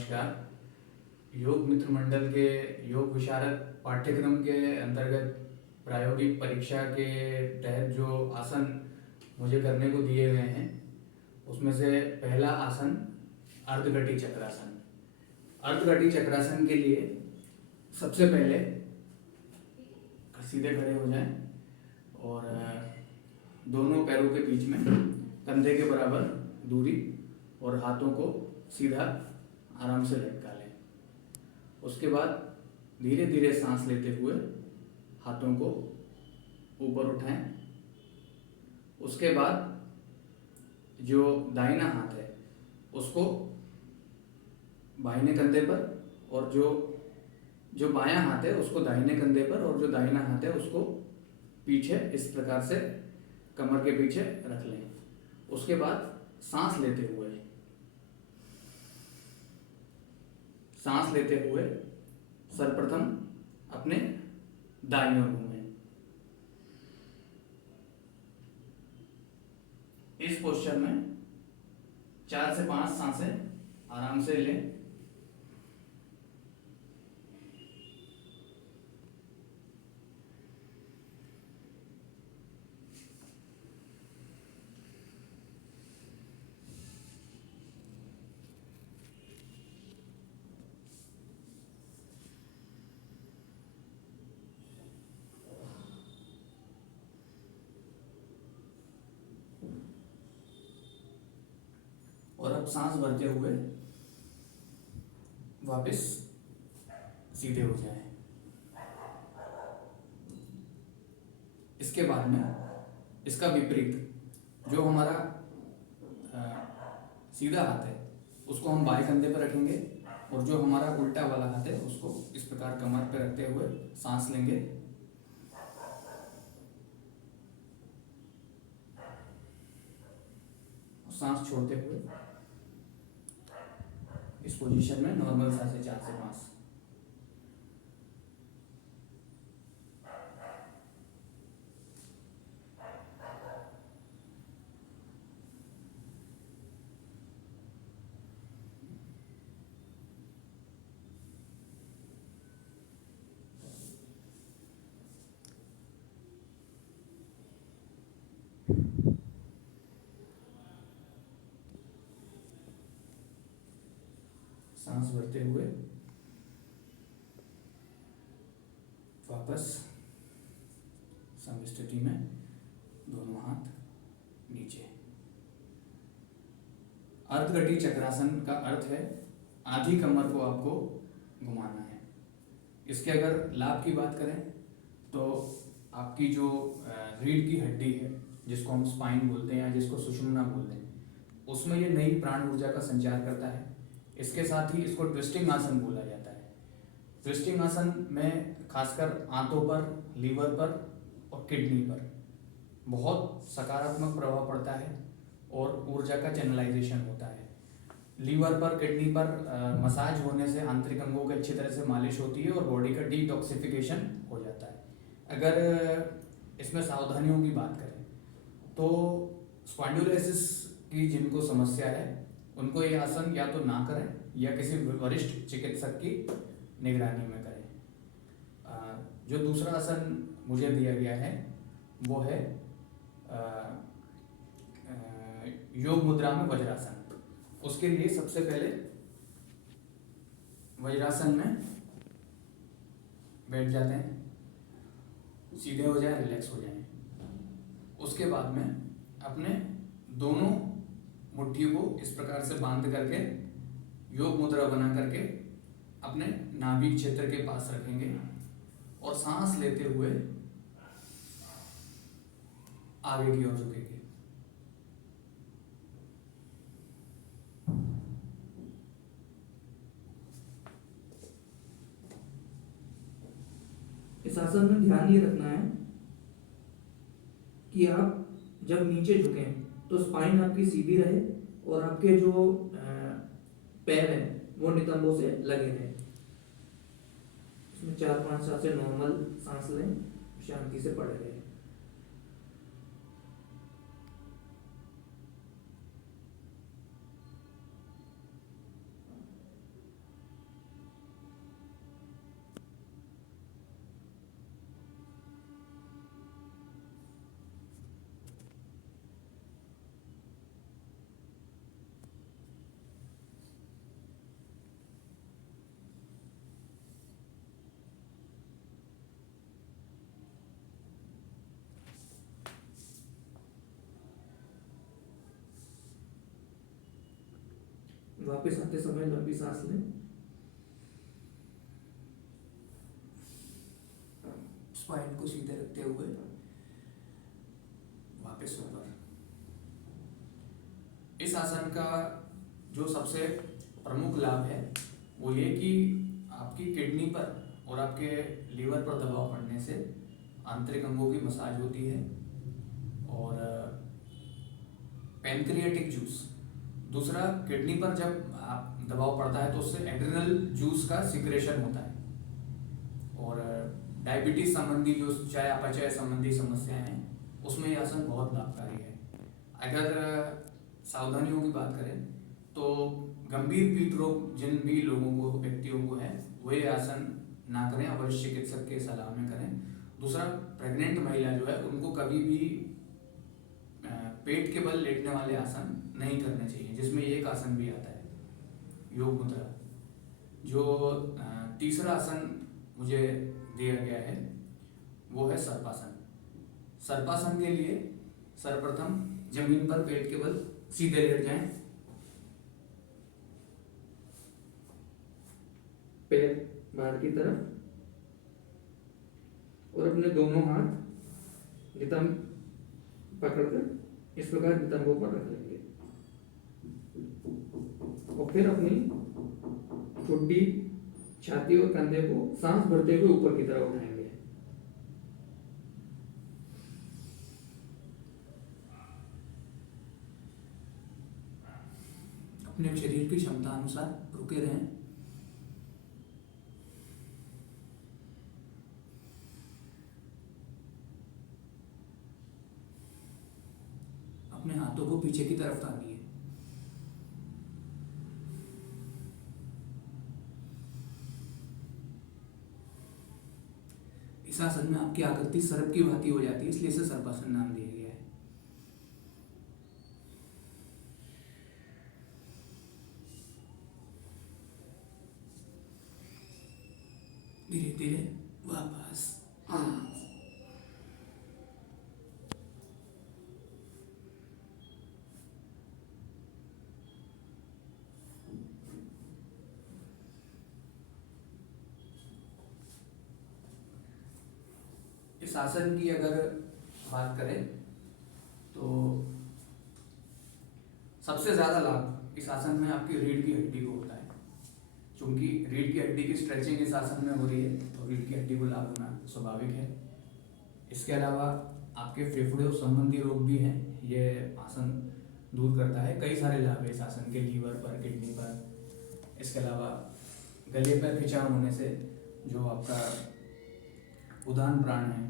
नमस्कार। योग मित्र मंडल के योग विशारद पाठ्यक्रम के अंतर्गत प्रायोगिक परीक्षा के तहत जो आसन मुझे करने को दिए गए हैं उसमें से पहला आसन अर्धघटी चक्रासन। अर्धघटी चक्रासन के लिए सबसे पहले सीधे खड़े हो जाएं और दोनों पैरों के बीच में कंधे के बराबर दूरी और हाथों को सीधा आराम से लटका लें। उसके बाद धीरे धीरे सांस लेते हुए हाथों को ऊपर उठाएं। उसके बाद जो दाहिना हाथ है उसको बाहिने कंधे पर और जो बायां हाथ है उसको दाहिने कंधे पर और जो दाहिना हाथ है उसको पीछे इस प्रकार से कमर के पीछे रख लें। उसके बाद सांस लेते हुए सर्वप्रथम अपने दाईं ओर घूमें। इस पोस्चर में 4 से 5 सांसें आराम से लें। और अब सांस भरते हुए वापस सीधे हो जाएं। इसके बाद में इसका विपरीत जो हमारा सीधा हाथ है उसको हम बाएं कंधे पर रखेंगे और जो हमारा उल्टा वाला हाथ है उसको इस प्रकार कमर पर रखते हुए सांस लेंगे। सांस छोड़ते हुए इस पोजीशन में नॉर्मल सांसें 4 से 5। सांस भरते हुए वापस समस्थिति में दोनों हाथ नीचे। अर्धघटी चक्रासन का अर्थ है आधी कमर को आपको घुमाना है। इसके अगर लाभ की बात करें तो आपकी जो रीढ़ की हड्डी है जिसको हम स्पाइन बोलते हैं या जिसको सुषुम्ना बोलते हैं उसमें ये नई प्राण ऊर्जा का संचार करता है। इसके साथ ही इसको ट्विस्टिंग आसन बोला जाता है। ट्विस्टिंग आसन में खासकर आंतों पर, लीवर पर और किडनी पर बहुत सकारात्मक प्रभाव पड़ता है और ऊर्जा का चैनलाइजेशन होता है। लीवर पर, किडनी पर मसाज होने से आंतरिक अंगों की अच्छी तरह से मालिश होती है और बॉडी का डिटॉक्सिफिकेशन हो जाता है। अगर इसमें सावधानियों की बात करें तो स्पॉन्डिलोलिसिस की जिनको समस्या है उनको ये आसन या तो ना करें या किसी वरिष्ठ चिकित्सक की निगरानी में करें। जो दूसरा आसन मुझे दिया गया है वो है योग मुद्रा में वज्रासन। उसके लिए सबसे पहले वज्रासन में बैठ जाते हैं, सीधे हो जाए, रिलैक्स हो जाए। उसके बाद में अपने दोनों मुट्ठियों को इस प्रकार से बांध करके योग मुद्रा बना करके अपने नाभि क्षेत्र के पास रखेंगे और सांस लेते हुए आगे की ओर झुकेंगे। इस आसन में ध्यान ये रखना है कि आप जब नीचे झुकें तो स्पाइन आपकी सीधी रहे और आपके जो पैर हैं वो नितंबों से लगे रहें। इसमें 4-5 सांसें नॉर्मल सांस लें, शांति से पड़े रहें। वापस आते समय लंबी सांस लें। स्पाइन को सीधे रखते हुए वापस ऊपर। इस आसन का जो सबसे प्रमुख लाभ है वो ये कि आपकी किडनी पर और आपके लीवर पर दबाव पड़ने से आंतरिक अंगों की मसाज होती है। और पैंक्रियाटिक जूस, दूसरा किडनी पर जब आप दबाव पड़ता है तो उससे एड्रिनल जूस का सिक्रेशन होता है। और डायबिटीज संबंधी जो चाहे अपचय संबंधी समस्याएं हैं उसमें यह आसन बहुत लाभकारी है। अगर सावधानियों की बात करें तो गंभीर पीठ रोग जिन भी लोगों को व्यक्तियों को है वो ये आसन ना करें, अवश्य चिकित्सक के सलाह में करें। दूसरा, प्रेग्नेंट महिला जो है उनको कभी भी पेट के बल लेटने वाले आसन नहीं करने चाहिए, जिसमें एक आसन भी आता है योग मुद्रा। जो तीसरा आसन मुझे दिया गया है वो है सर्पासन। सर्पासन के लिए सर्वप्रथम जमीन पर पेट के बल सीधे लेट जाएं, पैर बाहर की तरफ, और अपने दोनों हाथ नितंब पकड़कर इस प्रकार नितंबों पर रख लेंगे। और फिर अपनी ठुड्डी, छाती और कंधे को सांस भरते हुए ऊपर की तरफ उठाएंगे। अपने शरीर की क्षमता अनुसार रुके रहें। अपने हाथों को पीछे की तरफ तानिए। इस आसन में आपकी आकृति सर्प की भांति हो जाती है, इसलिए इसे सर्पासन नाम दिया गया है। धीरे धीरे वापस। इस आसन की अगर बात करें तो सबसे ज़्यादा लाभ इस आसन में आपकी रीढ़ की हड्डी को होता है। क्योंकि रीढ़ की हड्डी की स्ट्रेचिंग इस आसन में हो रही है तो रीढ़ की हड्डी को लाभ होना स्वाभाविक है। इसके अलावा आपके फेफड़ों संबंधी रोग भी हैं, ये आसन दूर करता है। कई सारे लाभ है इस आसन के, लीवर पर, किडनी पर। इसके अलावा गले पर खिंचाव होने से जो आपका उदान प्राण है,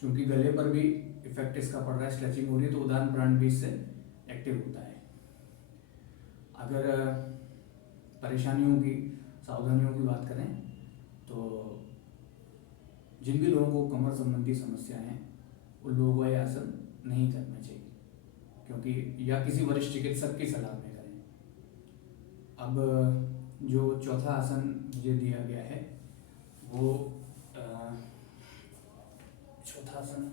क्योंकि गले पर भी इफेक्ट इसका पड़ रहा है, स्ट्रेचिंग हो रही है तो उदान प्राण भी इससे एक्टिव होता है। अगर परेशानियों की, सावधानियों की बात करें तो जिन भी लोगों को कमर संबंधी समस्या है उन लोगों को यह आसन नहीं करना चाहिए, क्योंकि या किसी वरिष्ठ चिकित्सक की सलाह में करें। अब जो चौथा आसन मुझे दिया गया है वो चौथा आसन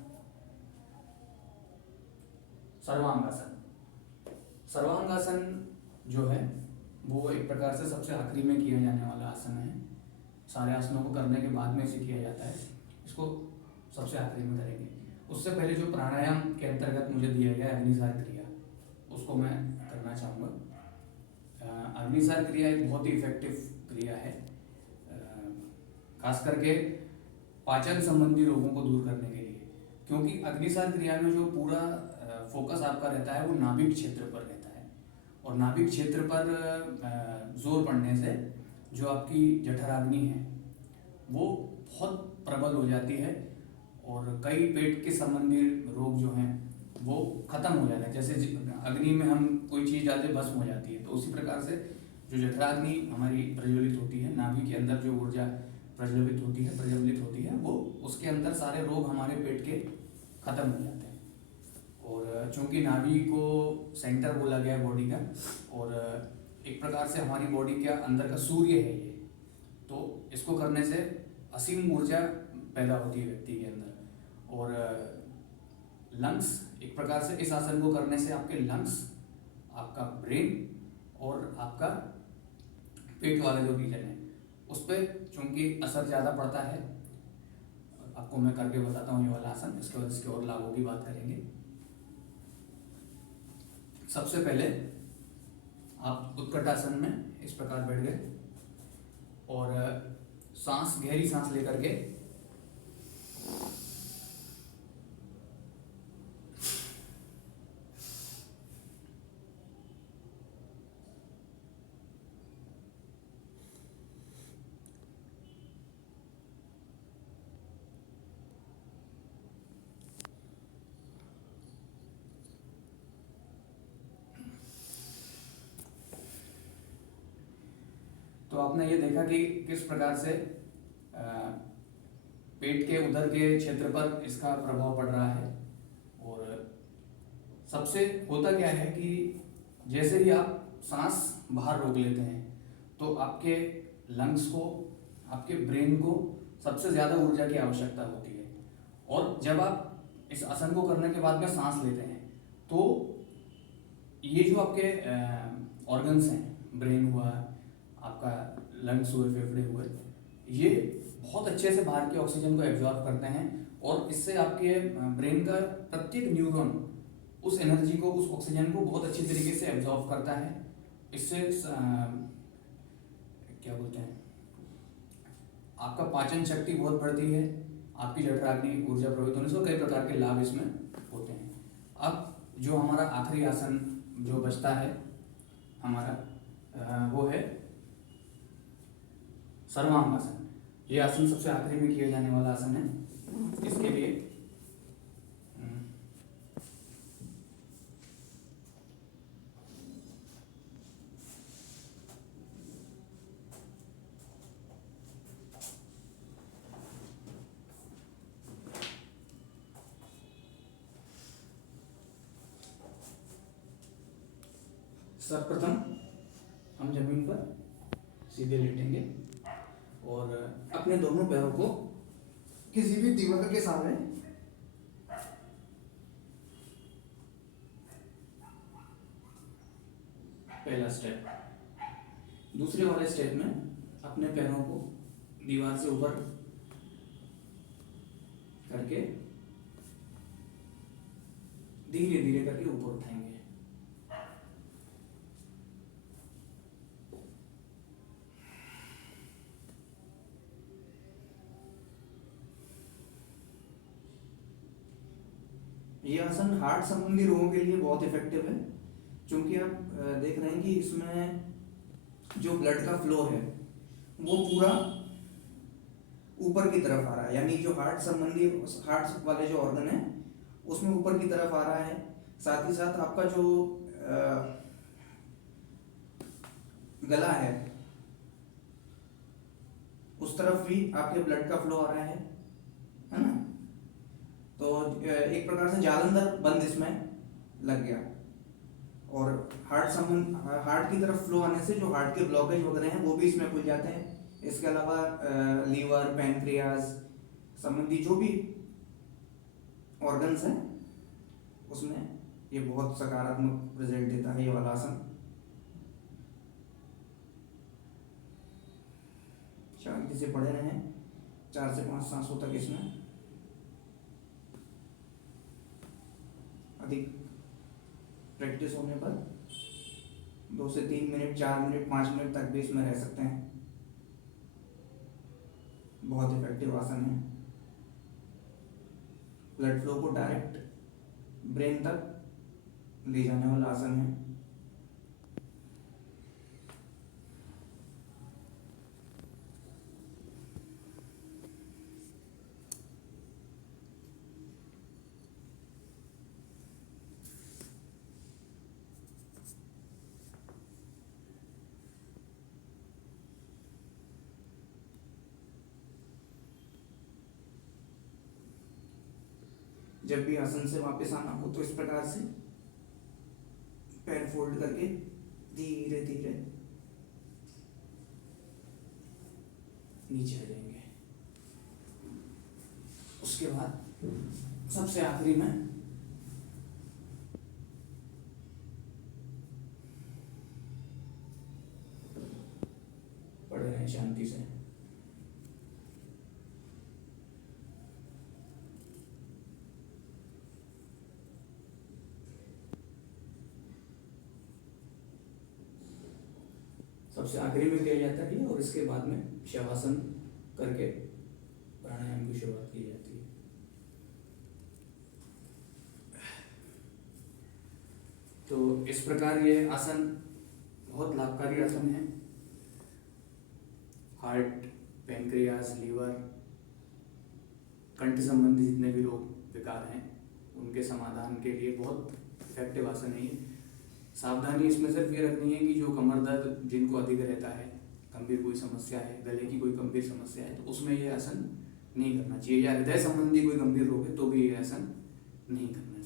सर्वांगासन। सर्वांगासन जो है वो एक प्रकार से सबसे आखिरी में किया जाने वाला आसन है। सारे आसनों को करने के बाद में इसे किया जाता है, इसको सबसे आखिरी में करेंगे। उससे पहले जो प्राणायाम के अंतर्गत मुझे दिया गया है अग्निसार क्रिया, उसको मैं करना चाहूँगा। अग्निसार क्रिया एक बहुत ही इफेक्टिव क्रिया है, खास करके पाचन संबंधी रोगों को दूर करने के लिए। क्योंकि अग्निसार क्रिया में जो पूरा फोकस आपका रहता है वो नाभिक क्षेत्र पर रहता है, और नाभिक क्षेत्र पर जोर पड़ने से जो आपकी जठराग्नि है वो बहुत प्रबल हो जाती है, और कई पेट के संबंधी रोग जो हैं वो खत्म हो जाते हैं। जैसे अग्नि में हम कोई चीज़ डालते भस्म हो जाती है, तो उसी प्रकार से जो जठराग्नि हमारी प्रज्वलित होती है, नाभि के अंदर जो ऊर्जा प्रज्वलित होती है वो उसके अंदर सारे रोग हमारे पेट के खत्म हो जाते हैं। और चूंकि नाभि को सेंटर बोला गया है बॉडी का, और एक प्रकार से हमारी बॉडी के अंदर का सूर्य है ये, तो इसको करने से असीम ऊर्जा पैदा होती है व्यक्ति के अंदर। और लंग्स, एक प्रकार से इस आसन को करने से आपके लंग्स, आपका ब्रेन और आपका पेट वाला जो रीजन है उस पर चूंकि असर ज़्यादा पड़ता है। आपको मैं करके बताता हूँ ये वाला आसन, इसके बाद इसके और लाभों की बात करेंगे। सबसे पहले आप उत्कट आसन में इस प्रकार बैठ गए और सांस, गहरी सांस लेकर के तो आपने ये देखा कि किस प्रकार से पेट के उदर के क्षेत्र पर इसका प्रभाव पड़ रहा है। और सबसे होता क्या है कि जैसे ही आप सांस बाहर रोक लेते हैं तो आपके लंग्स को, आपके ब्रेन को सबसे ज़्यादा ऊर्जा की आवश्यकता होती है। और जब आप इस आसन को करने के बाद में सांस लेते हैं तो ये जो आपके ऑर्गन्स हैं, ब्रेन हुआ, आपका लंग्स हुए, फेफड़े हुए, ये बहुत अच्छे से बाहर के ऑक्सीजन को एब्जॉर्ब करते हैं और इससे आपके ब्रेन का प्रत्येक न्यूरॉन उस एनर्जी को, उस ऑक्सीजन को बहुत अच्छी तरीके से एब्जॉर्ब करता है। इससे क्या बोलते हैं, आपका पाचन शक्ति बहुत बढ़ती है, आपकी जठराग्नि ऊर्जा प्रभावित होने से कई प्रकार के लाभ इसमें होते हैं। अब जो हमारा आखिरी आसन जो बचता है हमारा, वो है सर्वांगासन। ये आसन सबसे आखिरी में किया जाने वाला आसन है। इसके लिए सर्वप्रथम हम जमीन पर सीधे लेटेंगे और अपने दोनों पैरों को किसी भी दीवार के सामने पहला स्टेप। दूसरे वाले स्टेप में अपने पैरों को दीवार से ऊपर करके धीरे धीरे करके ऊपर उठाएंगे। ये आसन हार्ट संबंधी रोगों के लिए बहुत इफेक्टिव है, क्योंकि आप देख रहे हैं कि इसमें जो ब्लड का फ्लो है वो पूरा ऊपर की तरफ आ रहा है, यानी जो हार्ट संबंधी, हार्ट वाले जो ऑर्गन है उसमें ऊपर की तरफ आ रहा है। साथ ही साथ आपका जो गला है उस तरफ भी आपके ब्लड का फ्लो आ रहा है ना। तो एक प्रकार से जालंधर बंद इसमें लग गया और हार्ट की तरफ फ्लो आने से जो हार्ट के ब्लॉकेज वगैरह हैं वो भी इसमें खुल जाते हैं। इसके अलावा लीवर, पैंक्रियाज संबंधी जो भी ऑर्गन्स हैं उसमें ये बहुत सकारात्मक रिजल्ट देता है ये वाला आसन। शांति से पड़े रहें 4 से 5 सांसों तक। इसमें अधिक प्रैक्टिस होने पर 2 से 3 मिनट, 4 मिनट, 5 मिनट तक भी इसमें रह सकते हैं। बहुत इफेक्टिव आसन है। ब्लड फ्लो को डायरेक्ट ब्रेन तक ले जाने वाला आसन है। जब भी आसन से वापस आना हो तो इस प्रकार से पैर फोल्ड करके धीरे धीरे नीचे आ जाएंगे। उसके बाद सबसे आखिरी में हैं शांति से। सबसे आखिरी में किया जाता है ये, और इसके बाद में शवासन करके प्राणायाम की शुरुआत की जाती है। तो इस प्रकार ये आसन बहुत लाभकारी आसन है। हार्ट, पैंक्रियास, लीवर, कंठ संबंधी जितने भी रोग विकार हैं उनके समाधान के लिए बहुत इफेक्टिव आसन है ये। सावधानी इसमें सिर्फ ये रखनी है कि जो कमर दर्द जिनको अधिक रहता है, गंभीर कोई समस्या है, गले की कोई गंभीर समस्या है, तो उसमें ये आसन नहीं करना चाहिए, या हृदय संबंधी कोई गंभीर रोग है तो भी ये आसन नहीं करना चाहिए।